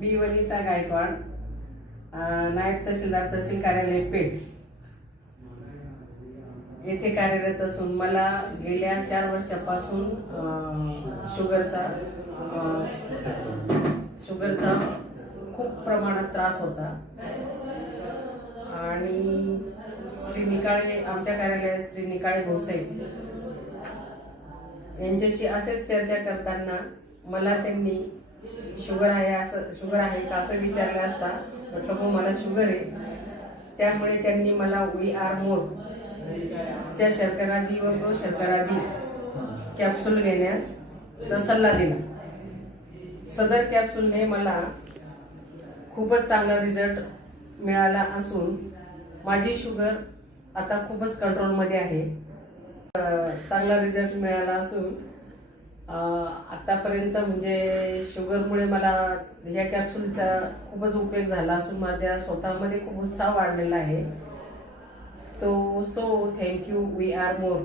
मी वनिता गायकवाड, नायब तहसीलदार तहसील कार्यालय पेठ येथे कार्यरत असून मला गेल्या 4 वर्षापासून शुगरचा खूप प्रमाणात त्रास होता आणि श्री निकाळे आमच्या कार्यालयात श्री निकाळे भाऊसाहेब यांच्याशी असेच चर्चा करताना मला त्यांनी शुगर आहे का असं विचारलं असता म्हटलं हो मला शुगर आहे. त्यामुळे त्यांनी मला वी आर मोर च्या शर्करादी व प्रो शर्करादी कॅप्सूल घेण्याचा सल्ला दिला. सदर कॅप्सूलने मला खूपच चांगला रिझल्ट मिळाला असून माझी शुगर आता खूपच कंट्रोलमध्ये आहे. चांगला रिझल्ट मिळाला असून आतापर्यंत म्हणजे शुगरमुळे मला ह्या कॅप्सूलचा खूपच उपयोग झाला असून माझ्या स्वतःमध्ये खूप उत्साह वाढलेला आहे. तो थँक्यू वी आर मोर.